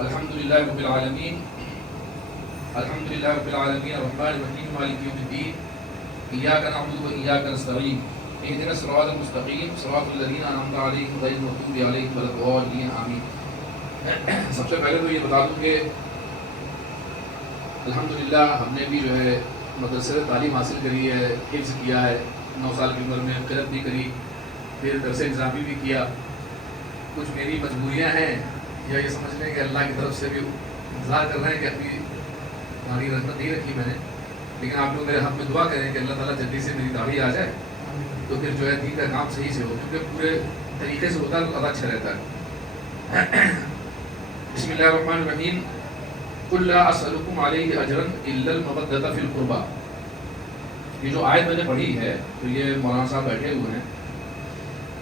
الحمدللہ رب العالمین الحمدللہ رب العالمین الرحمن الرحیم مالک یوم الدین ایاک نعبد و ایاک نستعین اہدنا الصراط المستقیم صراط الذین انعمت علیہم غیر المغضوب علیہم ولا الضالین آمین۔ سب سے پہلے تو یہ بتا دوں کہ الحمدللہ ہم نے بھی جو ہے مدرسے سے تعلیم حاصل کری ہے، حفظ کیا ہے، 9 سال کی عمر میں قرأت بھی کری، پھر درس نظامی بھی کیا۔ کچھ میری مجبوریاں ہیں یا یہ سمجھ لیں کہ اللہ کی طرف سے بھی انتظار کر رہے ہیں کہ ابھی تمہاری رحمت نہیں رکھی میں نے، لیکن آپ لوگ میرے حق میں دعا کریں کہ اللہ تعالیٰ جلدی سے میری داڑھی آ جائے تو پھر جو ہے دین کا کام صحیح سے ہو، کیونکہ پورے طریقے سے ہوتا ہے تو زیادہ اچھا رہتا ہے۔ بسم اللہ الرحمن الرحیم۔ قل لا اسألکم علیہ اجرا الا المودۃ فی القربى۔ یہ جو آیت میں نے پڑھی ہے تو یہ مولانا صاحب بیٹھے ہوئے ہیں،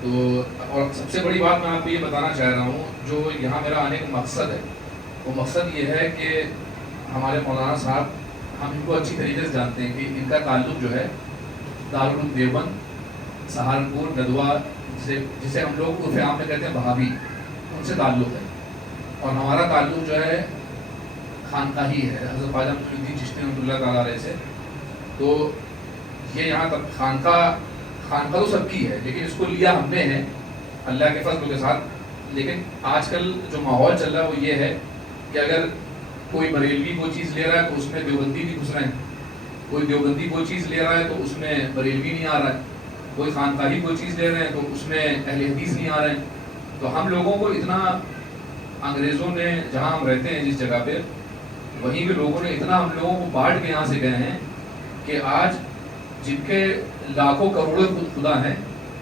تو اور سب سے بڑی بات میں آپ کو یہ بتانا چاہ رہا ہوں، جو یہاں میرا آنے کا مقصد ہے وہ مقصد یہ ہے کہ ہمارے مولانا صاحب ہم ان کو اچھی طریقے سے جانتے ہیں کہ ان کا تعلق جو ہے دارالعلوم دیوبند سہارنپور ندوہ جسے ہم لوگ عرف عام میں کہتے ہیں بہاوی، ان سے تعلق ہے، اور ہمارا تعلق جو ہے خانقاہی ہے حضرت خواجہ معین الدین چشتی رحمۃ اللہ تعالیٰ علیہ سے۔ تو یہ یہاں تک خانقاہ تو سب کی ہے، لیکن اس کو لیا ہم نے ہے اللہ کے فضل کے ساتھ۔ لیکن آج کل جو ماحول چل رہا ہے وہ یہ ہے کہ اگر کوئی بریلوی کوئی چیز لے رہا ہے تو اس میں دیوبندی بھی گھس رہے ہیں، کوئی دیوبندی کوئی چیز لے رہا ہے تو اس میں بریلوی نہیں آ رہا ہے، کوئی خانقاہی کوئی چیز لے رہے ہیں تو اس میں اہل حدیث نہیں آ رہے ہیں۔ تو ہم لوگوں کو اتنا انگریزوں نے، جہاں ہم رہتے ہیں جس جگہ پہ، وہیں کے لوگوں نے اتنا ہم لوگوں کو بانٹ کے یہاں سے گئے ہیں کہ آج جن کے لاکھوں کروڑوں خدا ہیں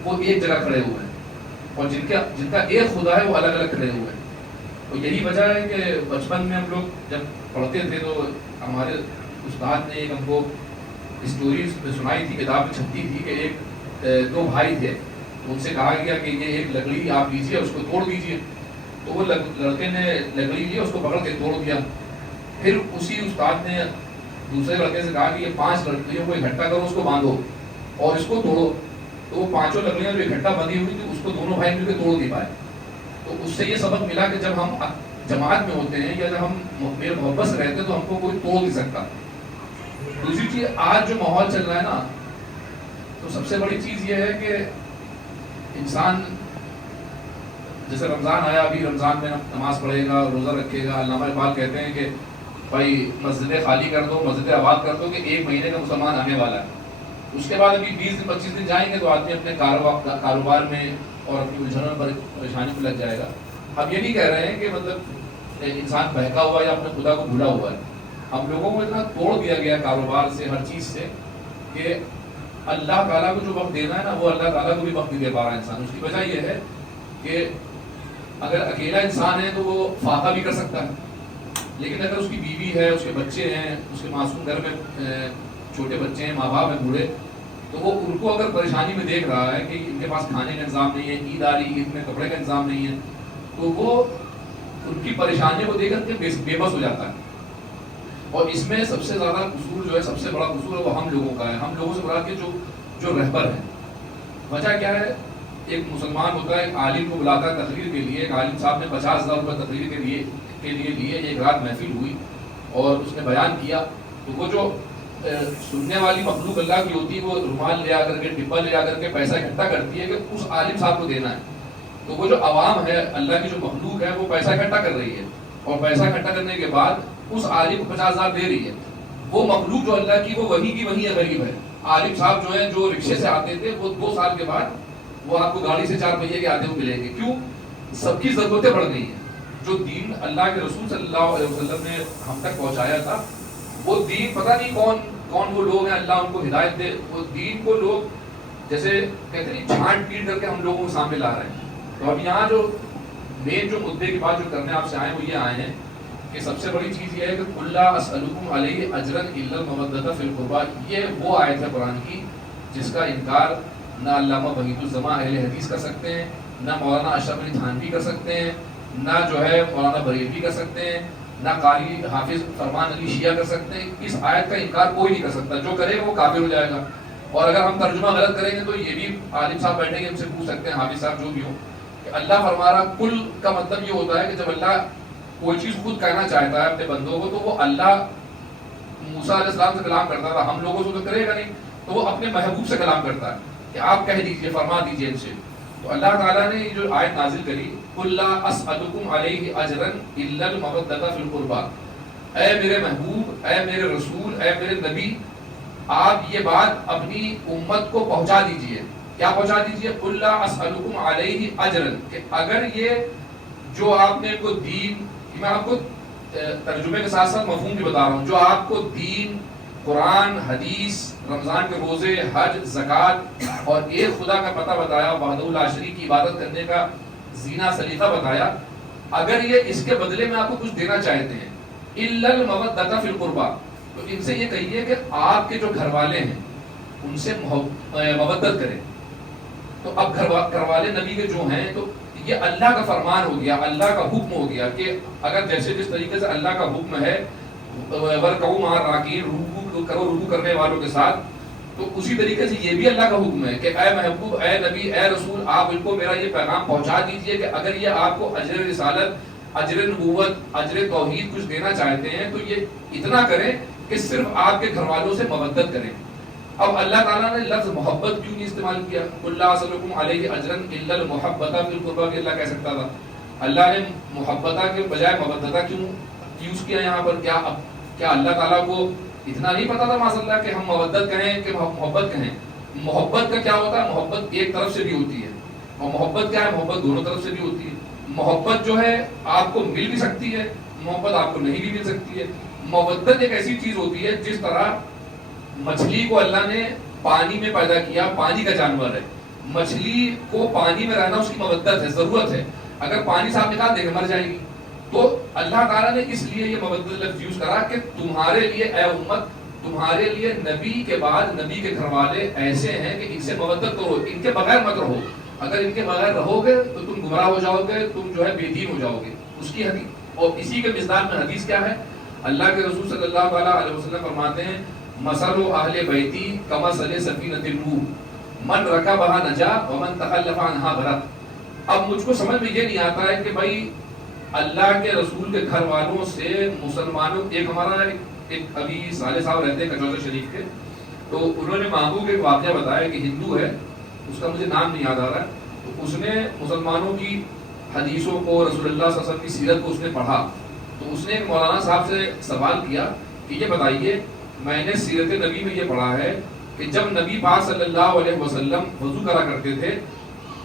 وہ ایک جگہ کھڑے ہوئے ہیں، اور جن کا ایک خدا ہے وہ الگ الگ کھڑے ہوئے ہیں۔ تو یہی وجہ ہے کہ بچپن میں ہم لوگ جب پڑھتے تھے تو ہمارے استاد نے ایک ہم کو اسٹوری سنائی تھی، کتاب میں چھپتی تھی کہ ایک 2 بھائی تھے، ان سے کہا گیا کہ یہ ایک لکڑی آپ لیجیے اس کو توڑ دیجیے، تو وہ لڑکے نے لکڑی لی، اس کو پکڑ کے توڑ دیا۔ پھر اسی استاد نے دوسرے لڑکے سے کہا کہ یہ 5 لکڑیوں کو اکٹھا کرو، اس کو باندھو اور اس کو توڑو۔ تو وہ 5 لکڑیاں جو اکٹھا بندھی ہوئی تھی اس کو دونوں بھائی مل کے توڑ نہیں پائے۔ تو اس سے یہ سبق ملا کہ جب ہم جماعت میں ہوتے ہیں یا جب ہم میرے محبت سے رہتے ہیں تو ہم کو کوئی توڑ نہیں سکتا۔ دوسری چیز، آج جو ماحول چل رہا ہے نا، تو سب سے بڑی چیز یہ ہے کہ انسان جیسے رمضان آیا، ابھی رمضان میں نماز پڑھے گا، روزہ رکھے گا، علامہ اقبال کہتے ہیں کہ بھائی مسجدیں خالی کر دو، مسجدیں آباد کر دو کہ 1 مہینے کا مسلمان آنے والا ہے۔ اس کے بعد ابھی 20 دن 25 دن جائیں گے تو آدمی اپنے کاروبار میں اور اپنی الجھنوں پر پریشانی میں لگ جائے گا۔ ہم یہ نہیں کہہ رہے ہیں کہ مطلب انسان بہکا ہوا یا اپنے خدا کو بھولا ہوا ہے، ہم لوگوں کو اتنا توڑ دیا گیا کاروبار سے، ہر چیز سے، کہ اللہ تعالیٰ کو جو وقت دینا ہے نا وہ اللہ تعالیٰ کو بھی وقت نہیں دے پا رہا انسان۔ اس کی وجہ یہ ہے کہ اگر اکیلا انسان ہے تو وہ فاقہ بھی کر سکتا ہے، لیکن اگر اس کی بیوی ہے، اس کے بچے ہیں، اس کے معصوم گھر میں چھوٹے بچے ہیں، ماں باپ ہیں بوڑھے، تو وہ ان کو اگر پریشانی میں دیکھ رہا ہے کہ ان کے پاس کھانے کا انتظام نہیں ہے، عید آ رہی، عید میں کپڑے کا انتظام نہیں ہے، تو وہ ان کی پریشانیوں کو دیکھ کر کے بے بس ہو جاتا ہے۔ اور اس میں سب سے زیادہ قصور جو ہے، سب سے بڑا قصور ہے وہ ہم لوگوں کا ہے، ہم لوگوں سے بڑا کے جو رہبر ہیں۔ وجہ کیا ہے؟ ایک مسلمان ہوتا ہے، ایک عالم کو بلاتا ہے تقریر کے لیے، ایک عالم صاحب نے 50,000 روپے تقریر کے لیے لیے، ایک رات محفل ہوئی اور اس نے بیان کیا، تو وہ جو سننے والی مخلوق اللہ کی ہوتی ہے وہ رومال لے آ کر کے، ڈبہ لے آ کر کے پیسہ اکٹھا کرتی ہے کہ اس عالم صاحب کو دینا ہے۔ تو وہ جو عوام ہے، اللہ کی جو مخلوق ہے، وہ پیسہ اکٹھا کر رہی ہے، اور پیسہ اکٹھا کرنے کے بعد اس عالم کو 50,000 دے رہی ہے۔ وہ مخلوق جو اللہ کی وہ وہی کی وہی غریب ہے۔ عالم صاحب جو ہے، جو رکشے سے آتے تھے، وہ 2 سال کے بعد وہ آپ کو گاڑی سے 4 پہیے کے آتے ہوئے ملیں گے۔ کیوں؟ سب کی ضرورتیں بڑھ گئی ہیں۔ جو دین اللہ کے رسول صلی اللہ علیہ وسلم نے ہم تک پہنچایا تھا، وہ دین پتہ نہیں کون وہ لوگ ہیں، اللہ ان کو ہدایت دے، وہ دین کو لوگ جیسے کہتے ہیں چھانٹ پیٹ کر کے ہم لوگوں کے سامنے لا رہے ہیں۔ تو اب یہاں جو مین جو مدعے کی بات جو کرنے آپ سے آئے وہ یہ آئے ہیں کہ سب سے بڑی چیز یہ ہے کہ قل لا اسألکم علیہ اجرا الا المودۃ فی القربى۔ یہ وہ آیت ہے قرآن کی جس کا انکار نہ علامہ وحید الزماں اہل حدیث کر سکتے ہیں، نہ مولانا اشرف علی تھانوی کر سکتے ہیں، نہ جو ہے مولانا بریلوی کر سکتے ہیں، نہ قاری حافظ فرمان علی شیعہ کر سکتے ہیں۔ اس آیت کا انکار کوئی نہیں کر سکتا، جو کرے گا وہ کافر ہو جائے گا۔ اور اگر ہم ترجمہ غلط کریں گے تو یہ بھی عالم صاحب بیٹھیں گے، ہم سے پوچھ سکتے ہیں، حافظ صاحب جو بھی ہو، کہ اللہ فرما رہا کل کا مطلب یہ ہوتا ہے کہ جب اللہ کوئی چیز خود کہنا چاہتا ہے اپنے بندوں کو تو وہ اللہ موسیٰ علیہ السلام سے کلام کرتا تھا، ہم لوگوں سے تو کرے گا نہیں، تو وہ اپنے محبوب سے کلام کرتا ہے کہ آپ کہہ دیجئے، فرما دیجئے ان سے. تو اللہ تعالیٰ نے یہ جو آیت نازل کری، قُلْ لَا أَسْأَلُكُمْ عَلَيْهِ أَجْرًا إِلَّا الْمَوَدَّةَ فِي الْقُرْبَى، اے میرے محبوب، اے میرے رسول، اے میرے نبی، آپ یہ بات اپنی امت کو پہنچا دیجئے. کیا پہنچا دیجئے؟ قُلْ لَا أَسْأَلُكُمْ عَلَيْهِ أَجْرًا، کہ اگر یہ جو آپ نے کو دین، میں آپ کو ترجمے کے ساتھ ساتھ مفہوم بھی بتا رہا ہوں، جو آپ کو دین، قرآن، حدیث، رمضان کے روزے، حج، زکوٰۃ اور ایک خدا کا پتہ بتایا، وحدہ لا شریک کی عبادت کرنے کا زینہ سلیقہ بتایا، اگر یہ اس کے بدلے میں آپ کو کچھ دینا چاہتے ہیں، الا المودۃ فی القربى، تو ان سے یہ کہیے کہ آپ کے جو گھر والے ہیں ان سے مودت کریں. تو اب گھر والے نبی کے جو ہیں تو یہ اللہ کا فرمان ہو گیا، اللہ کا حکم ہو گیا کہ اگر جیسے جس طریقے سے اللہ کا حکم ہے وَرْكَعُوا مَعَ الرَّاكِعِينَ، رکوع کرو رکوع کرنے والوں کے ساتھ، تو اسی طریقے سے یہ بھی اللہ کا حکم ہے کہ اے محبوب، اے نبی، اے رسول، آپ ان کو میرا یہ پیغام پہنچا دیجئے کہ اگر یہ آپ کو اجر رسالت، اجر نبوت، اجر توحید کچھ دینا چاہتے ہیں تو یہ اتنا کریں کہ صرف آپ کے گھر والوں سے مودت کریں. اب اللہ تعالیٰ نے لفظ محبت کیوں نہیں استعمال کیا؟ قُلْ لَا أَسْأَلُكُمْ عَلَيْهِ أَجْرًا إِلَّا الْمُحَبَّةَ فِي الْقُرْبَى، کہ اللہ کہہ سکتا تھا. اللہ نے محبتہ کے بجائے مودتہ کیوں یوز کیا یہاں پر؟ کیا اللہ تعالیٰ کو اتنا نہیں پتا تھا معاذ اللہ کہ ہم مودت کہیں کہ محبت کہیں؟ محبت کا کیا ہوتا ہے؟ محبت ایک طرف سے بھی ہوتی ہے، اور محبت کیا ہے؟ محبت دونوں طرف سے بھی ہوتی ہے. محبت جو ہے آپ کو مل بھی سکتی ہے، محبت آپ کو نہیں بھی مل سکتی ہے. مودت ایک ایسی چیز ہوتی ہے جس طرح مچھلی کو اللہ نے پانی میں پیدا کیا، پانی کا جانور ہے، مچھلی کو پانی میں رہنا اس کی مودت ہے، ضرورت ہے، اگر پانی سے آپ نکال دیں گے مر جائے گی. تو اللہ تعالیٰ نے اس لیے یہ مودت لفظ یوز کرا کہ تمہارے لیے اے امت، تمہارے لیے نبی کے بعد نبی کے گھر والے ایسے ہیں کہ ان سے مودت کرو، ان کے بغیر مت رہو. اگر ان کے بغیر رہو گے تو تم گمراہ ہو جاؤ گے، تم جو ہے بے دین ہو جاؤ گے. اس کی حدیث، اور اسی کے مزدار میں حدیث کیا ہے؟ اللہ کے رسول صلی اللہ علیہ وسلم فرماتے ہیں مثل اہل بیتی کمثل سفینۃ نوح من رکبھا نجا ومن تخلف عنہا غرق. اب مجھ کو سمجھ میں یہ نہیں آتا ہے کہ بھائی اللہ کے رسول کے گھر والوں سے مسلمانوں، ایک ہمارا ایک ابھی صالح صاحب رہتے ہیں کچوزہ شریف کے، تو انہوں نے مانگو کے ایک واقعہ بتایا کہ ہندو ہے، اس کا مجھے نام نہیں یاد آ رہا ہے، تو اس نے مسلمانوں کی حدیثوں کو، رسول اللہ صلی اللہ علیہ وسلم کی سیرت کو اس نے پڑھا. تو اس نے مولانا صاحب سے سوال کیا کہ یہ بتائیے، میں نے سیرت نبی میں یہ پڑھا ہے کہ جب نبی پاک صلی اللہ علیہ وسلم وضو کرا کرتے تھے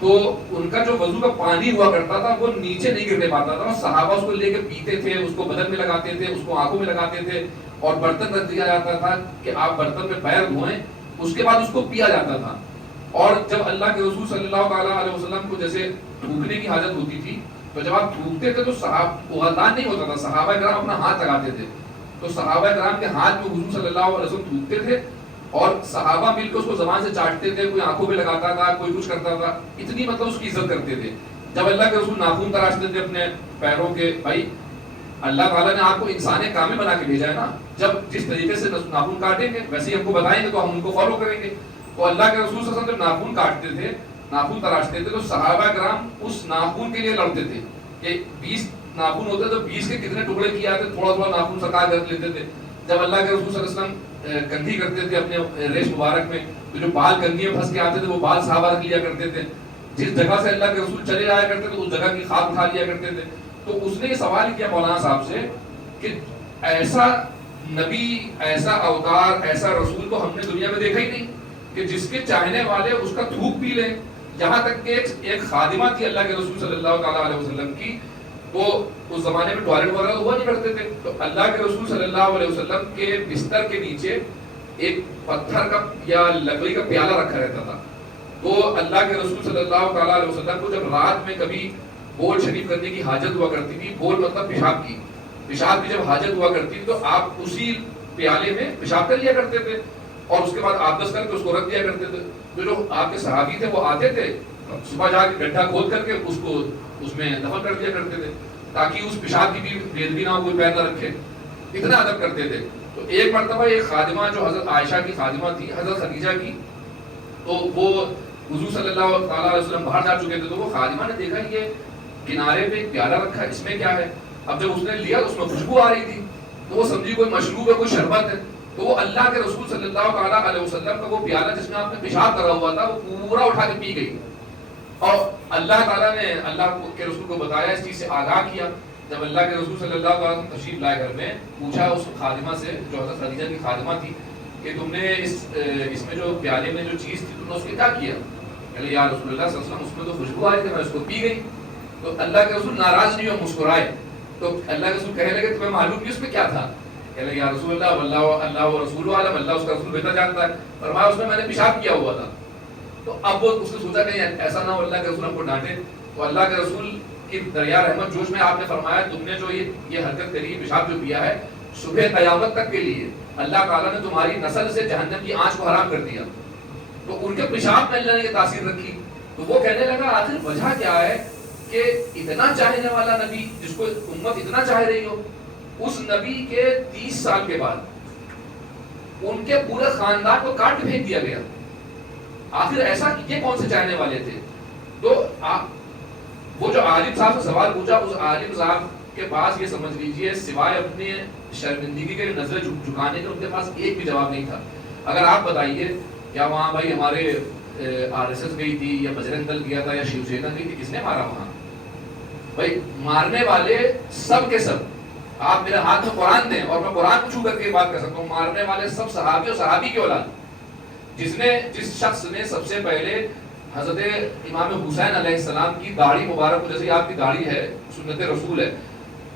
تو ان کا جو وضو کا پانی ہوا کرتا تھا وہ نیچے نہیں گرنے پاتا تھا، اور صحابہ اس کو لے کے پیتے تھے، اس کو بدن میں لگاتے تھے، اس کو آنکھوں میں لگاتے تھے، اور برتن رکھ دیا جاتا تھا کہ آپ برتن میں پیر دھوئیں، اس کے بعد اس کو پیا جاتا تھا. اور جب اللہ کے رسول صلی اللہ علیہ وسلم کو جیسے تھوکنے کی حاجت ہوتی تھی تو جب آپ تھوکتے تھے تو غلطان نہیں ہوتا تھا، صحابہ کرام اپنا ہاتھ لگاتے تھے، تو صحابہ کرام کے ہاتھ میں حضور صلی اللہ علیہ وسلم تھوکتے تھے اور صحابہ مل کے اس کو زبان سے چاٹتے تھے، کوئی آنکھوں پہ لگاتا تھا، کوئی کچھ کرتا تھا، اتنی مطلب اس کی عزت کرتے تھے. جب اللہ کے رسول ناخن تراشتے تھے اپنے پیروں کے، بھائی اللہ تعالیٰ نے آپ کو انسان کامل بنا کے بھیجا ہے نا، جب جس طریقے سے ناخن کاٹیں گے ویسے ہی ہم کو بتائیں گے تو ہم ان کو فالو کریں گے. تو اللہ کے رسول صلی اللہ علیہ وسلم جب ناخن کاٹتے تھے، ناخن تراشتے تھے، تو صحابہ کرام اس ناخن کے لیے لڑتے تھے کہ 20 ناخن ہوتے تو 20 کے کتنے ٹکڑے کیے آتے، تھوڑا تھوڑا ناخن سرکار کر لیتے تھے. جب اللہ کے رسول صلی اللہ علیہ وسلم کنگھی کرتے تھے اپنے ریش مبارک میں، تو جو بال کنگھی میں پھنس کے آتے تھے وہ بال صحابہ رکھ لیا کرتے تھے. جس جگہ سے اللہ کے رسول چلے آیا کرتے تھے اس جگہ کی خاک اٹھا لیا کرتے تھے. تو اس نے یہ سوال کیا مولانا صاحب سے کہ ایسا نبی، ایسا اوتار، ایسا رسول تو ہم نے دنیا میں دیکھا ہی نہیں کہ جس کے چاہنے والے اس کا تھوک پی لیں. یہاں تک کہ ایک خادمہ تھی اللہ کے رسول صلی اللہ تعالیٰ علیہ وسلم کی، تو اس زمانے میں ٹوائلٹ وغیرہ ہوا نہیں کرتے تھے، تو اللہ کے رسول صلی اللہ علیہ وسلم کے بستر کے نیچے ایک پتھر کا یا لکڑی کا پیالہ رکھا رہتا تھا. تو اللہ کے رسول صلی اللہ تعالیٰ علیہ وسلم کو جب رات میں کبھی بول شریف کرنے کی حاجت ہوا کرتی تھی، بول مطلب پیشاب کی، پیشاب کی جب حاجت ہوا کرتی تھی تو آپ اسی پیالے میں پیشاب کر لیا کرتے تھے اور اس کے بعد آبدس کر کے اس کو رکھ دیا کرتے تھے. تو جو آپ کے صحابی تھے وہ آتے تھے صبح جا کے گڈھا کھود کر کے اس کو اس میں دفن کر دیا کرتے تھے تاکہ اس پیشاب کی بھی بےدبی نہ ہو، کوئی پیر نہ رکھے. اتنا ادب کرتے تھے. تو ایک مرتبہ ایک خادمہ جو حضرت عائشہ کی خادمہ تھی، حضرت خدیجہ کی، تو وہ حضور صلی اللہ تعالیٰ علیہ وسلم باہر جا چکے تھے، تو وہ خادمہ نے دیکھا یہ کنارے پہ ایک پیالہ رکھا ہے، اس میں کیا ہے؟ اب جب اس نے لیا تو اس میں خوشبو آ رہی تھی، تو وہ سمجھی کوئی مشروب ہے، کوئی شربت ہے، تو وہ اللہ کے رسول صلی اللہ تعالیٰ علیہ وسلم کا وہ پیالہ جس میں آپ نے پیشاب کرا ہوا تھا وہ پورا اٹھا کے پی گئی. اور اللہ تعالیٰ نے اللہ کے رسول کو بتایا، اس چیز سے آگاہ کیا. جب اللہ کے رسول صلی اللہ علیہ وسلم تشریف لائے گھر میں، پوچھا اس خادمہ سے جو حضرت خدیجہ کی خادمہ تھی کہ تم نے اس میں جو پیالے میں جو چیز تھی تم نے اس کے کیا کیا؟ کہ یا رسول اللہ صلی اللہ علیہ وسلم اس میں تو خوشبو آئی تھی، میں اس کو پی گئی. تو اللہ کے رسول ناراض نہیں ہوئے، مسکرائے. تو اللہ کے رسول کہنے لگے تمہیں معلوم نہیں اس میں کیا تھا؟ کہ یا رسول اللہ اللہ و رسول عالم، اللہ اس کا رسول بہتر جانتا ہے. فرمایا اس میں نے پیشاب کیا ہوا تھا. تو اب وہ اس نے سوچا کہ ایسا نہ ہو اللہ کے رسول ہم کو ڈانٹے. تو اللہ کے رسول کی دریا رحمت جوش میں آپ نے فرمایا تم نے جو یہ حرکت کری، پیشاب جو پیا ہے، صبح قیامت تک کے لیے اللہ تعالیٰ نے تمہاری نسل سے جہنم کی آنچ کو حرام کر دیا. تو ان کے پیشاب میں اللہ نے یہ تاثیر رکھی. تو وہ کہنے لگا آخر وجہ کیا ہے کہ اتنا چاہنے والا نبی جس کو امت اتنا چاہ رہی ہو، اس نبی کے 30 سال کے بعد ان کے پورے خاندان کو کاٹ کے پھینک دیا گیا. آخر ایسا یہ کون سے چاہنے والے تھے؟ تو وہ جو عالم صاحب سے سوال پوچھا، اس عالم صاحب کے پاس یہ سمجھ لیجئے سوائے اپنے شرمندگی کے نظریں جھکانے کے ان کے پاس ایک بھی جواب نہیں تھا. اگر آپ بتائیے کیا وہاں بھائی ہمارے RSS گئی تھی یا بجرنگ دل گیا تھا یا شیو سینا گئی تھی، کس نے مارا وہاں؟ بھائی مارنے والے سب کے سب، آپ میرے ہاتھ میں قرآن دیں اور میں قرآن کو چھو کر کے بات کر سکتا ہوں، مارنے والے سب صحابی اور صحابی کی اولاد. جس شخص نے سب سے پہلے حضرت امام حسین علیہ السلام کی داڑھی مبارک، جیسے آپ کی داڑھی ہے سنت رسول ہے،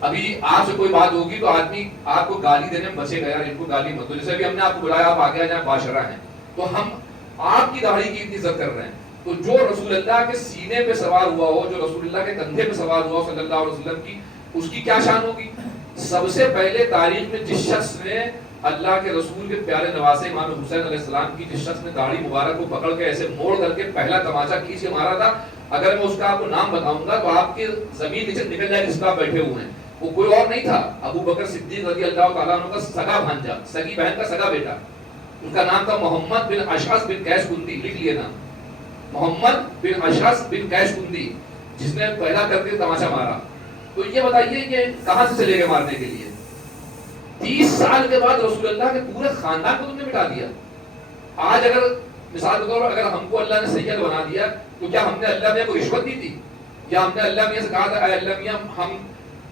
ابھی آپ سے کوئی بات ہوگی تو آدمی آپ کو گالی دینے میں بچے گا، یار ان کو گالی مت دو. جیسے ابھی ہم نے آپ کو بلایا، آپ آگے آ جائیں، باشرہ ہیں، تو ہم آپ کی داڑھی کی اتنی عزت کر رہے ہیں. تو جو رسول اللہ کے سینے پہ سوار ہوا ہو، جو رسول اللہ کے کندھے پہ سوار ہوا ہو صلی اللہ علیہ وسلم کی، اس کی کیا شان ہوگی؟ سب سے پہلے تاریخ میں جس شخص نے اللہ کے رسول کے پیارے نواسے امام حسین علیہ السلام کی، جس شخص نے داڑھی مبارک کو پکڑ کے ایسے موڑ کر کے پہلا تماچا کھینچ کے مارا تھا، اگر میں اس کا آپ کو نام بتاؤں گا تو آپ کی زمین نیچے نکل جائے جس کا بیٹھے ہوئے ہیں. وہ کوئی اور نہیں تھا، ابو بکر صدیق رضی اللہ تعالیٰ عنہ کا سگا بھانجا، سگی بہن کا سگا بیٹا. ان کا نام تھا محمد بن اشعث بن قیس کندی. لکھ لیے نام، محمد بن اشعث بن قیس کندی، جس نے پہلا کر کے تماچا مارا. تو یہ بتائیے کہ کہاں سے چلے گئے مارنے کے لیے؟ 30 سال کے بعد رسول اللہ کے پورے خاندان کو تم نے مٹا دیا. آج اگر مثال کے طور پر اگر ہم کو اللہ نے سید بنا دیا تو کیا ہم نے اللہ میاں کو رشوت دی تھی؟ یا ہم نے اللہ میاں سے کہا تھا اے اللہ میاں ہم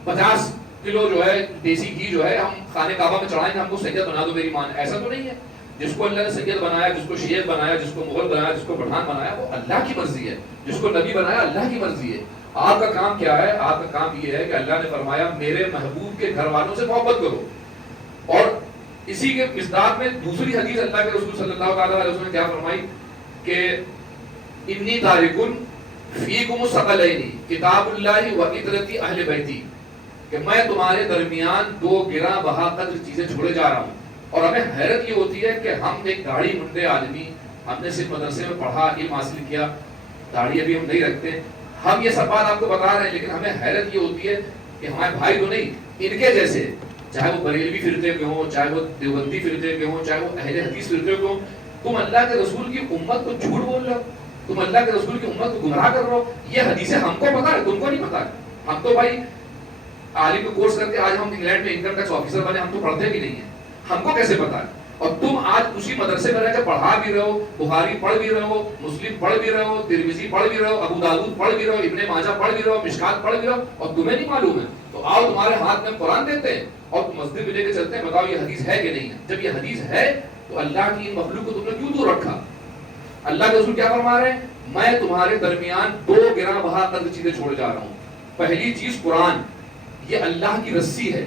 50 کلو جو ہے دیسی گھی جو ہے ہم خانہ کعبہ میں چڑھائیں گے، ہم کو سید بنا دو میری ماں نے؟ ایسا تو نہیں ہے. جس کو اللہ نے سید بنایا، جس کو شیخ بنایا، جس کو مغل بنایا، جس کو پٹھان بنایا، وہ اللہ کی مرضی ہے. جس کو نبی بنایا اللہ کی مرضی ہے. آپ کا کام کیا ہے؟ آپ کا کام یہ ہے کہ اللہ نے فرمایا میرے محبوب کے گھر والوں سے محبت کرو. اور اسی کے مصداق میں دوسری حدیث اللہ کے رسول صلی اللہ علیہ وسلم نے کیا فرمائی کہ انی تارکن فیکم الثقلین کتاب اللہ و عطرتی اہل بیتی، کہ میں تمہارے درمیان 2 گراں بہا قدر چیزیں چھوڑے جا رہا ہوں. اور ہمیں حیرت یہ ہوتی ہے کہ ہم ایک داڑھی منڈے آدمی، ہم نے صرف مدرسے میں پڑھا، علم حاصل کیا، داڑھی ابھی ہم نہیں رکھتے، ہم یہ سب بات آپ کو بتا رہے ہیں، لیکن ہمیں حیرت یہ ہوتی ہے کہ ہمارے بھائی تو نہیں، ان کے جیسے چاہے وہ بریلوی فرقے کے ہوں، چاہے وہ دیوبندی فرقے کے ہوں، چاہے وہ اہل حدیث فرقے کے ہوں، تم اللہ کے رسول کی امت کو جھوٹ بول رہے ہو، تم اللہ کے رسول کی امت کو گمراہ کر رہے ہو. یہ حدیثیں ہم کو پتا ہے، تم کو نہیں پتا ہے. ہم تو بھائی عالم کو کورس کر کے آج ہم انگلینڈ میں انکم ٹیکس آفیسر بنے، ہم تو پڑھتے بھی نہیں ہیں، ہم کو کیسے پتا ہے؟ اور تم آج اسی مدرسے میں رہ کے پڑھا بھی رہے ہو، بخاری پڑھ بھی رہے ہو، مسلم پڑھ بھی رہے ہو، ترمذی پڑھ بھی رہے ہو، ابو داؤد پڑھ بھی رہے ہو، ابن ماجہ پڑھ بھی رہے ہو، مشکات پڑھ بھی رہے ہو، اور تمہیں نہیں معلوم ہے. تو آؤ تمہارے ہاتھ میں قرآن دیتے ہیں اور تم مسجد میں لے کے چلتے ہیں، بتاؤ یہ حدیث ہے کہ نہیں ہے؟ جب یہ حدیث ہے تو اللہ کی ان مخلوق کو تم نے کیوں دور رکھا؟ اللہ کے رسول کیا فرما رہے ہیں؟ میں تمہارے درمیان 2 گراں بہا قدر چیزیں چھوڑے جا رہا ہوں. پہلی چیز قرآن، یہ اللہ کی رسی ہے،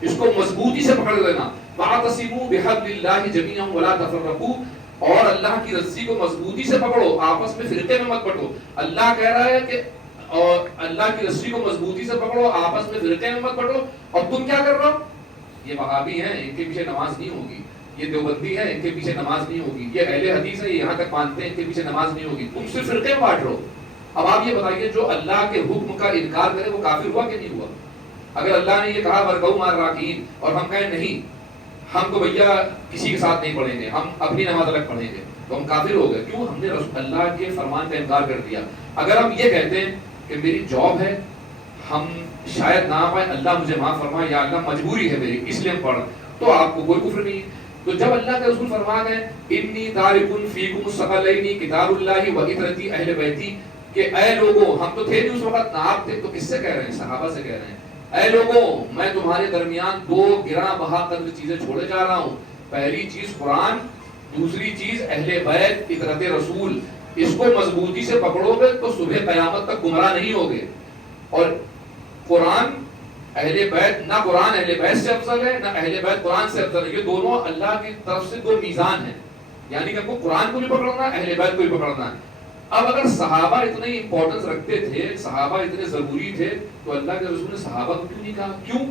اس کو مضبوطی سے پکڑ لینا. واعتصموا بحبل اللہ جميعا ولا تفرقوا، اور اللہ کی رسی کو مضبوطی سے پکڑو، آپس میں فرقے میں مت بٹو. اللہ کہہ رہا ہے کہ اور اللہ کی رسی کو مضبوطی سے پکڑو، آپس میں فرقے میں مت بٹو. اور تم کیا کر رہے ہو؟ یہ وہابی ہیں، ان کے پیچھے نماز نہیں ہوگی. یہ دیوبندی ہیں، ان کے پیچھے نماز نہیں ہوگی. یہ اہل حدیث ہے، یہاں تک مانتے ہیں، ان کے پیچھے نماز نہیں ہوگی. تم صرف فرقے میں بانٹ رہو. اب آپ یہ بتائیے جو اللہ کے حکم کا انکار کرے وہ کافر ہوا کہ نہیں ہوا؟ اگر اللہ نے یہ کہا ورکعوا مع الراکعین اور ہم کہیں نہیں ہم تو بھیا کسی کے ساتھ نہیں پڑھیں گے، ہم اپنی نماز الگ پڑھیں گے، تو ہم کافر ہو گئے. کیوں؟ ہم نے اللہ کے فرمان کا انکار کر دیا. اگر ہم یہ کہتے ہیں کہ میری جاب ہے، ہم شاید نہ پائے، اللہ مجھے معاف فرمائے، یا اللہ مجبوری ہے میری اس لیے ہم پڑھ، تو آپ کو کوئی کفر نہیں ہے۔ تو جب اللہ کے رسول فرما گئے انی تارک فیکم الثقلین کتاب اللہ و عترتی اہل بیتی، کہ اے لوگوں، ہم تو تھے نہیں اس وقت، نہ آپ تھے، تو کس سے کہہ رہے ہیں؟ صحابہ سے کہہ رہے ہیں، اے لوگوں میں تمہارے درمیان دو گراں بہا قدر چیزیں چھوڑے جا رہا ہوں، پہلی چیز قرآن، دوسری چیز اہل بیت عترت رسول، اس کو مضبوطی سے پکڑو گے تو صبح قیامت تک گمراہ نہیں ہوگے۔ اور قرآن اہل بیت، نہ قرآن اہل بیت سے افضل ہے، نہ اہل بیت قرآن سے افضل ہے، یہ دونوں اللہ کی طرف سے دو میزان ہیں، یعنی کہ آپ کو قرآن کو بھی پکڑنا ہے، اہل بیت کو بھی پکڑنا ہے۔ اب اگر صحابہ اتنی امپورٹنس رکھتے تھے، صحابہ اتنے ضروری تھے، تو اللہ کے رسول نے صحابہ کو کیوں نہیں کہا؟ کیوں؟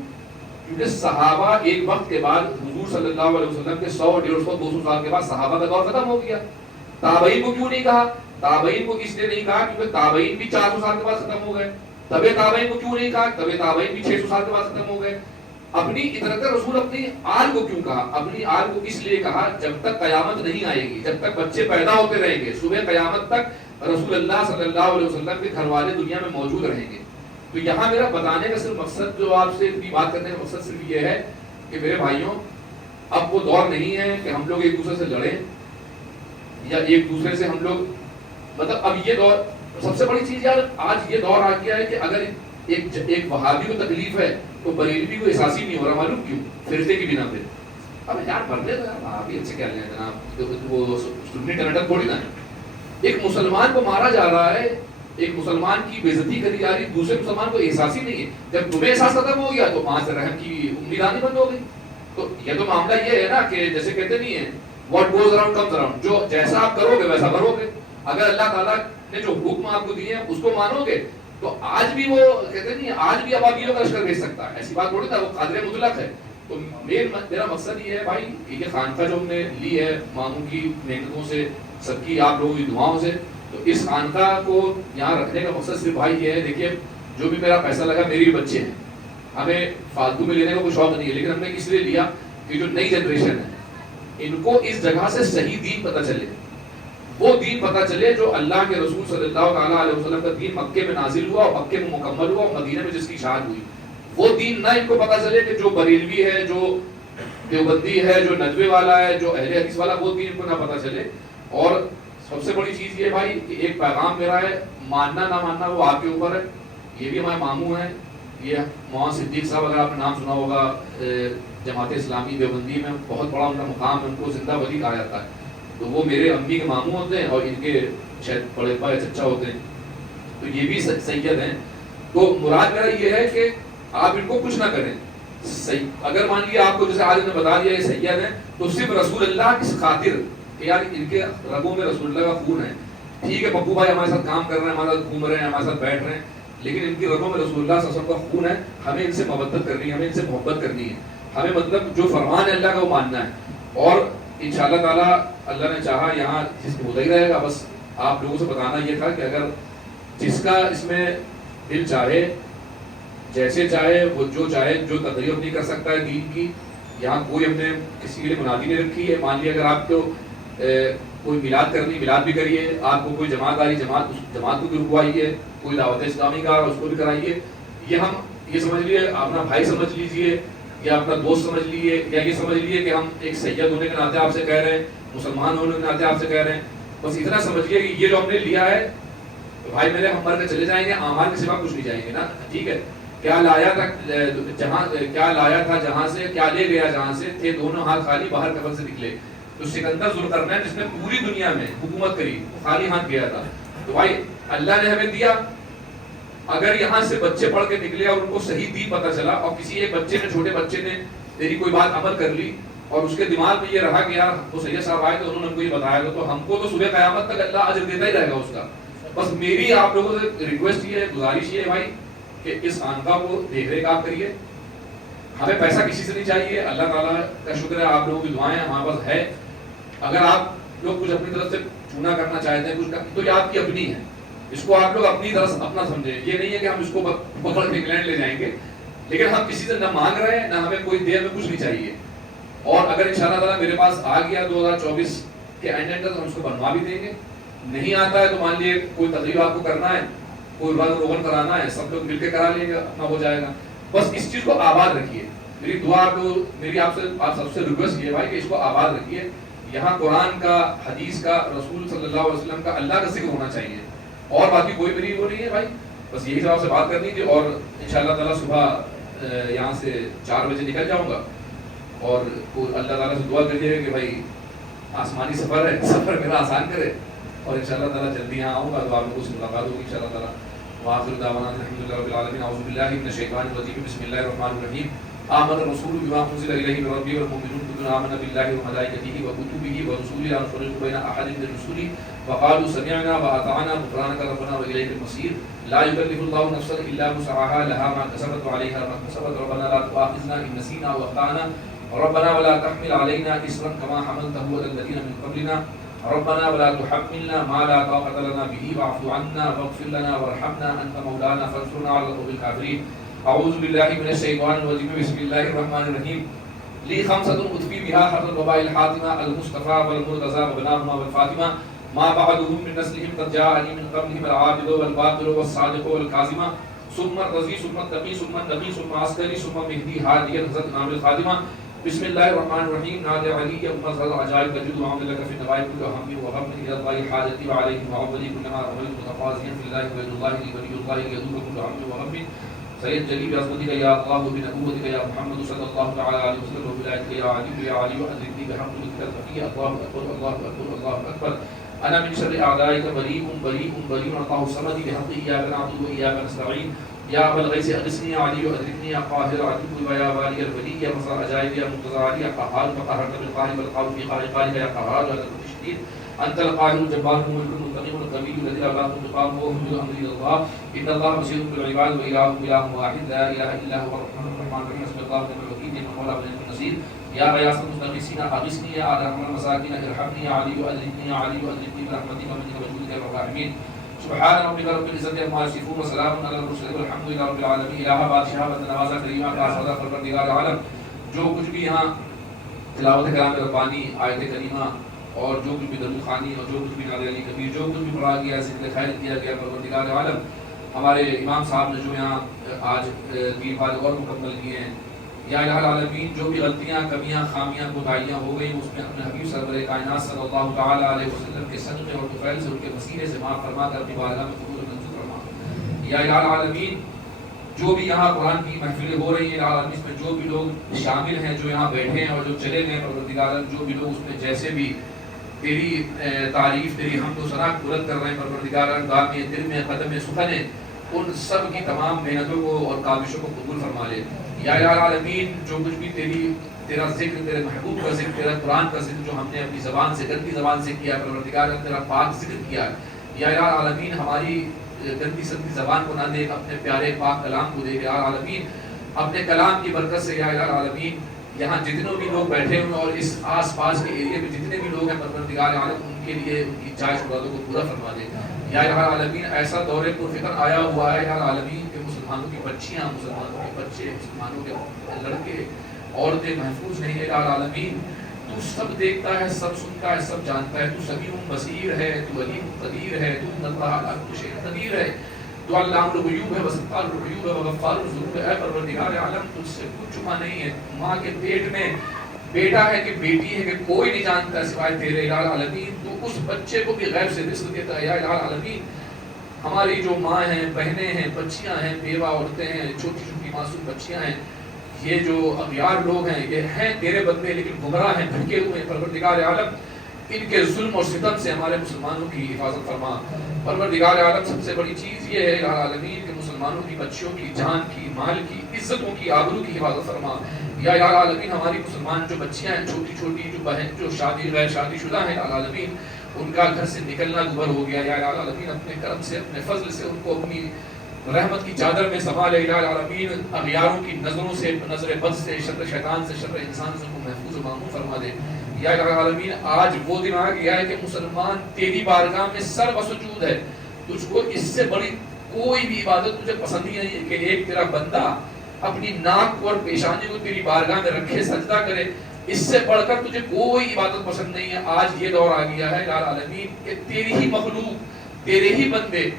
کیونکہ صحابہ ایک وقت کے بعد حضور صلی اللہ علیہ وسلم کے 100 150 200 سال کے بعد صحابہ کا دور ختم ہو گیا۔ تابعین کو کیوں نہیں کہا؟ تابعین کو اس لیے نہیں کہا کیونکہ تابعین بھی 400 سال کے بعد ختم ہو گئے۔ تبع تابعین کو کیوں نہیں کہا؟ تبع تابعین بھی 600 سال کے بعد ختم ہو گئے۔ اپنی عترت رسول اپنی آل کو کیوں کہا؟ اپنی آل کو اس لیے کہا جب تک قیامت نہیں آئے گی، جب تک بچے پیدا ہوتے رہیں گے، صبح قیامت تک رسول اللہ صلی اللہ علیہ وسلم کے گھر والے دنیا میں موجود رہیں گے۔ تو یہاں میرا بتانے کا صرف مقصد، جو آپ سے اتنی بات کرنے کا مقصد صرف یہ ہے کہ میرے بھائیوں، اب وہ دور نہیں ہے کہ ہم لوگ ایک دوسرے سے لڑیں یا ایک دوسرے سے ہم لوگ، مطلب اب یہ دور، سب سے بڑی چیز یار آج یہ دور آ گیا ہے کہ اگر ایک وہابی کو تکلیف ہے تو بریلوی کو احساس ہی نہیں ہو رہا، معلوم کیوں؟ فرقے کی بنا پہ۔ اب یار پڑھنے تو یار وہابی اچھے کیا لیں جناب، وہ سنی ٹنڈن تھوڑی نہ ہے۔ ایک مسلمان کو مارا جا رہا ہے، ایک مسلمان کی بے عزتی کری جا رہی، دوسرے مسلمان کو احساس ہی نہیں ہے۔ جب تمہیں احساس ختم ہو گیا تو وہاں سے رحم کی امید آنی بند ہو گئی۔ تو یہ تو معاملہ یہ ہے نا کہ جیسے کہتے نہیں ہے what goes around comes around, جو جیسا آپ کرو گے ویسا بھرو گے۔ اگر اللہ تعالیٰ نے جو حکم آپ کو دیے ہیں اس کو مانو گے تو آج بھی وہ کہتے نہیں، آج بھی ابابیلوں کا لشکر بھیج سکتا ہے، ایسی بات تھوڑی تھا، وہ قادر مطلق ہے۔ تو میرا مقصد یہ ہے بھائی، یہ خانقاہ جو ہم نے لی ہے ماموں کی محنتوں سے، سب کی آپ لوگوں کی دعاؤں سے، تو اس خانقاہ کو یہاں رکھنے کا مقصد صرف بھائی یہ ہے، دیکھیے جو بھی میرا پیسہ لگا، میری بھی بچے ہیں، ہمیں فالتو میں لینے کا کوئی شوق نہیں ہے، لیکن ہم نے اس لیے لیا کہ جو نئی جنریشن ہے ان کو اس جگہ سے صحیح دین پتہ چلے، وہ دین پتہ چلے جو اللہ کے رسول صلی اللہ تعالیٰ علیہ وسلم کا دین مکے میں نازل ہوا اور مکے میں مکمل ہوا اور مدینہ میں جس کی اشاعت ہوئی، وہ دین نہ ان کو پتہ چلے کہ جو بریلوی ہے، جو دیوبندی ہے، جو نجوے والا ہے، جو اہل حدیث والا، وہ دین ان کو نہ پتہ چلے۔ اور سب سے بڑی چیز یہ بھائی کہ ایک پیغام میرا ہے، ماننا نہ ماننا وہ آپ کے اوپر ہے۔ یہ بھی ہمارے ماموں ہیں، یہ مولانا صدیق صاحب، اگر آپ نے نام سنا ہوگا، جماعت اسلامی دیوبندی میں بہت بڑا ان کا مقام ہے، ان کو زندہ ولی کہا جاتا ہے۔ تو وہ میرے امی کے ماموں ہوتے ہیں اور ان کے شاید بڑے ابا یا چچا ہوتے ہیں، تو یہ بھی سید ہیں۔ تو مراد میرا یہ ہے کہ آپ ان کو کچھ نہ کریں، اگر مان لیے آپ کو جیسے آج نے بتا دیا یہ سید ہیں، تو صرف رسول اللہ کی خاطر کہ یار ان کے رگوں میں رسول اللہ کا خون ہے، ٹھیک ہے پپو بھائی ہمارے ساتھ کام کر رہے ہیں، ہمارے ساتھ گھوم رہے ہیں، ہمارے ساتھ بیٹھ رہے ہیں، لیکن ان کی رگوں میں رسول اللہ صلی اللہ علیہ وسلم کا خون ہے، ہمیں ان سے محبت کرنی ہے، ہمیں ان سے محبت کرنی ہے، ہمیں مطلب جو فرمان ہے اللہ کا وہ ماننا ہے۔ اور انشاءاللہ تعالیٰ اللہ نے چاہا یہاں جس کو ہوتا ہی رہے گا، بس آپ لوگوں سے بتانا یہ تھا کہ اگر جس کا اس میں دل چاہے، جیسے چاہے، وہ جو چاہے، جو تقریر نہیں کر سکتا ہے دین کی، یہاں کوئی ہم نے کسی کے لیے منادی نہیں رکھی ہے۔ مان لیے اگر آپ کو کوئی میلاد کرنی، میلاد بھی کریے، آپ کو کوئی جماعت آ رہی، جماعت کو بھی رکوائیے، کوئی دعوت اسلامی کا اس کو بھی کرائیے۔ یہ ہم یہ سمجھ لیے اپنا بھائی سمجھ لیجیے، یا اپنا دوست سمجھ لیے، یا یہ سمجھ لیے کہ ہم ایک سید ہونے کے ناطے آپ سے کہہ رہے ہیں، مسلمان ہونے کے ناطے آپ سے کہہ رہے ہیں، بس اتنا سمجھیے کہ یہ جو ہم نے لیا ہے بھائی میرے، ہم مر کے چلے جائیں گے، اعمال کے سوا کچھ نہیں جائیں گے نا، ٹھیک ہے۔ کیا لایا تھا جہاں سے، کیا لے گیا جہاں سے، تھے دونوں ہاتھ خالی، باہر کفن سے نکلے۔ تو سکندر ذوالقرنین جس نے پوری دنیا میں حکومت کری، خالی ہاتھ گیا تھا۔ تو بھائی اللہ نے ہمیں دیا، اگر یہاں سے بچے پڑھ کے نکلے اور ان کو صحیح دین پتہ چلا، اور کسی ایک بچے نے، چھوٹے بچے نے تیری کوئی بات عمل کر لی اور اس کے دماغ میں یہ رہا کہ یار وہ سید صاحب آئے تو انہوں نے ہم کو یہ بتایا تھا، تو ہم کو تو صبح قیامت تک اللہ اجر دیتا ہی رہے گا اس کا۔ بس میری آپ لوگوں سے ریکویسٹ یہ ہے، گزارش یہ ہے بھائی کہ اس خانقاہ کو دیکھ ریکھ آپ کریے، ہمیں پیسہ کسی سے نہیں چاہیے، اللہ تعالیٰ کا شکر ہے آپ لوگوں کی دعائیں ہمارے پاس ہے۔ اگر آپ لوگ کچھ اپنی طرف سے چونا کرنا چاہتے ہیں کچھ تو یہ آپ کی اپنی ہے، اس کو آپ لوگ اپنی طرف اپنا سمجھیں۔ یہ نہیں ہے کہ ہم اس کو پکڑ کے انگلینڈ لے جائیں گے، لیکن ہم کسی سے نہ مانگ رہے ہیں، نہ ہمیں کوئی دیر میں کچھ نہیں چاہیے۔ اور اگر انشاءاللہ تعالیٰ میرے پاس آ گیا 2024 کے اینڈ تک، تو ہم اس کو بنوا بھی دیں گے۔ نہیں آتا ہے تو مان لیے کوئی تقریب آپ کو کرنا ہے کوئی رنگ روغن کرانا ہے سب لوگ مل کے کرا لیں گے، اپنا ہو جائے گا. بس اس چیز کو آباد رکھیے. میری دعا کو میری آپ سب سے ریکویسٹ یہ بھائی کہ اس کو آباد رکھیے. یہاں قرآن کا، حدیث کا، رسول صلی اللہ علیہ وسلم کا، اللہ کا ذکر ہونا چاہیے. اور باقی کوئی میری وہ نہیں ہے بھائی. بس یہی صاحب سے بات کرنی تھی. اور انشاءاللہ تعالیٰ صبح یہاں سے 4 بجے نکل جاؤں گا. اور اللہ تعالیٰ سے دعا کریے کہ بھائی آسمانی سفر ہے، سفر میرا آسان کرے. اور انشاءاللہ تعالیٰ جلدی یہاں آؤں گا تو آپ لوگوں سے ملاقات ہوگی انشاءاللہ تعالیٰ. وآخر دعوانا الحمدللہ رب العالمین. اعوذ باللہ من الشیطان الرجیم. بسم اللہ الرحمن الرحیم. آمن الرسول بما انزل الیہ من ربہ والمؤمنون كلنا آمن باللہ وملائکتہ وکتبہ ورسلہ لا نفرق بین احد من رسلہ وقالوا سمعنا واطعنا غفرانک ربنا والیک المصیر. لا یکلف اللہ نفسا الا وسعها لها ما كسبت وعليها ما اكتسبت. ربنا لا تؤاخذنا ان نسینا واخطأنا ربنا ولا تحمل علينا إصرا كما حملته على الذين من قبلنا ربنا ولا تحملنا ما لا طاقة لنا به واعف عنا واغفر لنا وارحمنا أنت مولانا فانصرنا على القوم الكافرين. أعوذ بالله من الشيطان الرجيم. بسم الله الرحمن الرحيم. لي 5 أطفي بها حر الوباء الحاتمة المصطفى والمرتضى وبناهما والفاطمة ما بعدهم من نسلهم قد جاءني من قبلهم العابد والباطل والصادق والكاظم ثم الرضي ثم التقي ثم النقي ثم عسكري ثم مهدي هادي حضرت نام الخادمة. بسم اللہ الرحمن الرحیم. نادى علي مظهر العجائب تجد وعمل لك في النوائب كل هم وغم الى الله حاجتي وعليه وعبدي كلما رميت متقاضيا في الله وبين الله لي ولي الله يدوك كل هم وغم سيجلي بعظمتك يا الله بنبوتك يا محمد صلى الله تعالى عليه وسلم وبولايتك يا علي يا علي وأدركني بحمدك الخفي. الله أكبر الله أكبر الله أكبر. أنا من شر أعدائك بريء بريء بريء. الله الصمد بحق إياك نعبد وإياك نستعين. يا أبا الغيث أغثني يا علي وأدركني يا قاهر عدو ويا والي الولي يا مصر أجائب يا منتظر علي يا قهار فقهرت بالقاهر والقاهر في قهر قهرك يا قهار ولا تكن شديد. أنت القاهر الجبار الملك المنتقم القوي الذي لا يخاف مقامه وهم بالأمر إلى الله. إن الله بصير بالعباد وإلهكم إله واحد لا إله إلا هو الرحمن الرحيم. حسبي الله ونعم الوكيل نعم المولى ونعم النصير. يا غياث المستغيثين أغثني يا أرحم المساكين ارحمني يا علي وأدركني يا علي وأدركني برحمتك ومنك وجودك يا رب العالمين. سبحان ربك رب العزة عما يصفون وسلام على المرسلين والحمد لله رب العالمین. الہ بادشاہ نوازا کریمہ کا سودا پروردگار عالم. جو کچھ بھی یہاں تلاوت کلام ربانی، آیت کریمہ اور جو کچھ بھی درود خوانی اور جو کچھ بھی نعت علی کبیر جو کچھ بھی پڑھا گیا، ذکر خیر کیا گیا پروردگار عالم، ہمارے امام صاحب نے جو یہاں آج 3 بار اور مکمل کیے ہیں، یا الہ العالمین جو بھی غلطیاں، کمیاں، خامیاں، کوتاہیاں ہو گئی اس میں اپنے حبیب سرور کائنات صلی اللہ تعالی علیہ وسلم کے صدقے اور طفیل سے ان کے وسیلے سے معاف فرما کر اپنی بارگاہ میں قبول منظور فرما. یا الہ العالمین جو بھی یہاں قرآن کی محفلیں ہو رہی ہیں، الہ العالمین اس میں جو بھی لوگ شامل ہیں، جو یہاں بیٹھے ہیں اور جو چلے گئے پروردگار، جو بھی لوگ اس میں جیسے بھی تیری تعریف، تیری حمد و ثنا بلند کر رہے ہیں پروردگار، دعا میں، دل میں، قدم میں، سخن ہے، ان سب کی تمام محنتوں کو اور کاوشوں کو قبول فرما لے. یا الہ العالمین جو کچھ بھی تیرا ذکر، تیرے محبوب کا ذکر، تیرا قرآن کا ذکر جو ہم نے اپنی زبان سے، گندی زبان سے کیا پروردگار، تیرا پاک ذکر کیا، یا الہ العالمین ہماری گندی سندی زبان کو نہ دیکھ، اپنے پیارے پاک کلام کو دیکھ. یا العالمین اپنے کلام کی برکت سے یا الہ العالمین یہاں جتنے بھی لوگ بیٹھے ہوئے اور اس آس پاس کے ایریے میں جتنے بھی لوگ ہیں پروردگار عالم ان کے لیے ان کی چاہش مرادوں کو پورا فرما دے. یا الہ العالمین ایسا دور پرفکر آیا ہوا ہے یا العالمین کہ مسلمانوں کی بچیاں، مسلمانوں کے بچے، مسلمانوں کے لڑکے، عورتیں محفوظ نہیں. یا العالمین تو سب دیکھتا ہے، سب سنتا ہے، سب جانتا ہے، تو سمیع بصیر ہے، تو علیم قدیر ہے، تو اللہ علی کل شیء قدیر ہے، تو علام الغیوب ہے، وستار الغیوب ہے، وغفار الذنوب ہے. پروردگار عالم تجھ سے کچھ چھپا نہیں ہے. ماں کے پیٹ میں بیٹا ہے کہ بیٹی ہے کہ کوئی نہیں جانتا سوائے تیرے. الہ العالمین تو اس بچے کو بھی غیب سے رزق دیتا ہے. یا الہ العالمین ہماری جو ماں ہیں، بہنیں ہیں، بچیاں ہیں، بیوہ عورتیں ہیں، چھوٹی چھوٹی معصوم بچیاں ہیں، یہ جو اغیار لوگ ہیں یہ ہیں تیرے بندے لیکن گمراہ ہیں، بھٹکے ہوئے ہیں. پروردگار عالم ان کے ظلم اور ستم سے ہمارے مسلمانوں کی حفاظت فرما. پروردگار عالم سب سے بڑی چیز یہ ہے الہ العالمین کہ مسلمانوں کی بچیوں کی جان کی، مال کی، عزتوں کی، آبرو کی حفاظت فرما. یا الہ العالمین ہماری مسلمان جو بچیاں ہیں، چھوٹی چھوٹی جو بہن جو شادی غیر شادی شدہ ہیں، الہ العالمین ان کا گھر سے نکلنا دور ہو گیا. یا الہ العالمین اپنے کرم سے، اپنے فضل سے ان کو اپنی رحمت کی چادر میں سنبھال. الہ العالمین اغیاروں کی نظروں سے، نظر بد سے، شر شیطان سے، شر انسان سے ان کو محفوظ و معمون فرما دے. یا الہ العالمین آج وہ دن آ گیا ہے کہ مسلمان تیری بارگاہ میں سر بسجود ہے. تجھ کو اس سے بڑی کوئی بھی عبادت تجھے پسند ہی نہیں ہے کہ ایک تیرا بندہ اپنی ناک اور پیشانی کو تیری بارگاہ میں رکھے سجدہ کرے. اس سے بڑھ کر تجھے کوئی عبادت پسند نہیں ہے. آج یہ دور آ گیا ہے الہ العالمین کہ تیری ہی مخلوق، تیرے ہی بندے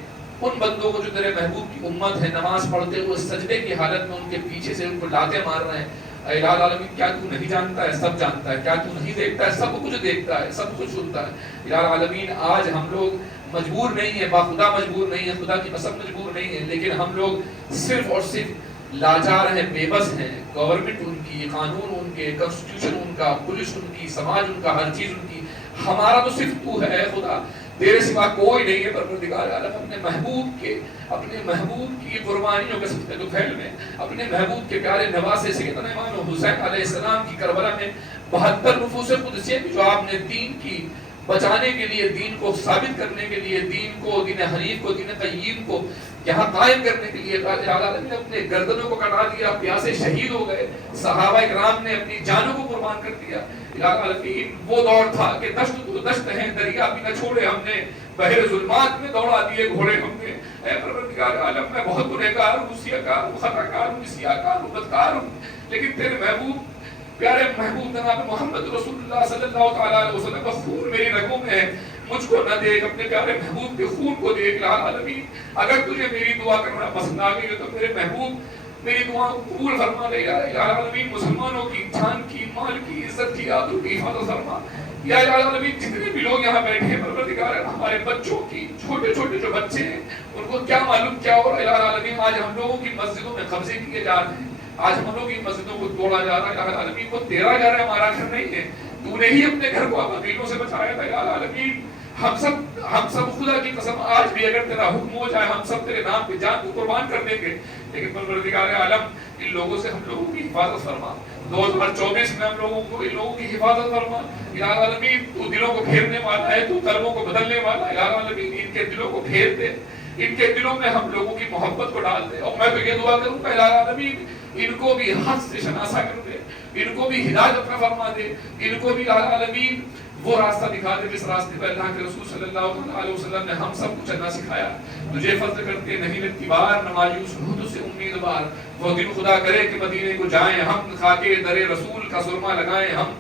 ان بندوں کو جو تیرے محبوب کی امت ہے، نماز پڑھتے ہوئے سجدے کی حالت میں ان کے پیچھے سے ان کو لاتے مار رہے ہیں. اے الہ العالمین، کیا تو نہیں جانتا ہے؟ سب جانتا ہے. کیا تو نہیں دیکھتا ہے؟ سب کچھ دیکھتا ہے، سب کچھ سنتا ہے. الہ العالمین، آج ہم لوگ مجبور نہیں ہیں، باخدا مجبور نہیں ہیں، خدا کی قسم مجبور نہیں ہیں، لیکن ہم لوگ صرف اور صرف لاچار ہیں، بے بس ہیں. گورنمنٹ ان کی، قانون ان کے، کنسٹیٹیوشن ان کا، پولیس ان کی، سماج ان کا، ہر چیز ان کی. ہمارا تو صرف تو ہے خدا، تیرے سوا کوئی نہیں ہے. پروردگار عالم، اپنے محبوب کی قربانیوں کے صدقے تو پھیل میں، اپنے محبوب کے پیارے نواسے سیدنا امام حسین علیہ السلام کی کربلا میں 72 نفوس قدسیہ کی جو آپ نے دین کی بچانے کے لیے، دین کو ثابت کرنے کے لیے، دین کو، دین حنیف کو، دین قیم کو یہاں قائم کرنے کے لیے اللہ نے اپنے گردنوں کو کٹا دیا، پیاسے شہید ہو گئے. صحابہ اکرام نے اپنی جانوں کو قربان کر دیا. وہ دور تھا کہ دشت تو دشت ہیں، دریا بھی نہ چھوڑے ہم نے، بحر ظلمات میں دوڑا دیے گھوڑے ہم نے. اے پروردگار عالم، میں بہت گنہگار ہوں، سیاکار ہوں، خطاکار ہوں، سیاکار ہوں، بدکار ہوں، لیکن تیرے محبوب، پیارے محبوب جناب محمد رسول اللہ صلی اللہ تعالیٰ علیہ وسلم کا خون میری رگوں میں ہے. مجھ کو نہ دیکھ، اپنے پیارے محبوب کے خون کو دیکھ. العالمین، اگر تجھے میری دعا کرنا پسند آ گئی تو میرے محبوب میری دعا کو قبول فرما لے. العالمین، مسلمانوں کی جان کی، مال کی، عزت کی، آبرو کی حفاظت فرما. یا العالمین، جتنے بھی لوگ یہاں بیٹھے ہیں پروردگار، ہمارے بچوں کی، چھوٹے چھوٹے جو بچے ہیں ان کو کیا معلوم کیا ہو رہا ہے. العالمین، آج ہم لوگوں کی مسجدوں میں قبضے کیے جا رہے ہیں، آج ہم لوگوں کی مسجدوں کو توڑا جا رہا ہے. العالمین، وہ تیرا گھر ہے، ہمارا گھر نہیں ہے. تو نے ہی اپنے گھر کو ابابیلوں سے بچایا تھا. العالمین، ہم سب خدا کی قسم آج بھی اگر تیرا حکم ہو جائے، ہم سب تیرے نام پہ جان کو قربان کر دیں گے. لیکن پروردگار عالم، ان لوگوں سے ہم لوگوں کی حفاظت فرما. 2024 میں ہم لوگوں کو، ان لوگوں کی حفاظت فرما. الہ العالمین، تو دلوں کو پھیرنے والا ہے، تو قلبوں کو بدلنے والا ہے. الہ العالمین، ان کے دلوں کو پھیر دے، ان کے دلوں میں ہم لوگوں کی محبت کو ڈال دے. اور میں تو یہ دعا کروں گا الہ العالمین، ان کو بھی حق سے شناسا کر دے، ان کو بھی ہدایت عطا فرما دے، ان کو بھی الہ العالمین وہ راستہ دکھا دے جس راستے پر اللہ کے رسول صلی اللہ علیہ وسلم نے ہم سب کو چلنا سکھایا. تجھے فضل کرتے نہیں لگتی بار، نہ مایوس ہو تو سے امید بار. وہ دن خدا کرے کہ مدینے کو جائیں ہم، خاکے در رسول کا سرما لگائیں ہم،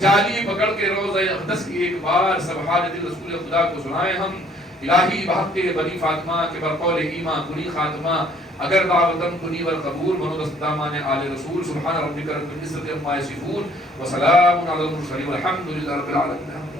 جالی پکڑ کے روضہ اقدس کی ایک بار، سب حال دل رسول خدا کو سنائیں ہم. الہی بحق بنی فاطمہ کے برقول ایمان کنی خاتمہ، اگر دعوتن کنی والقبول منو دستامان آل رسول. سبحان ربک رب العزت عما یصفون وسلام علی المرسلین والحمد للہ رب العالمین.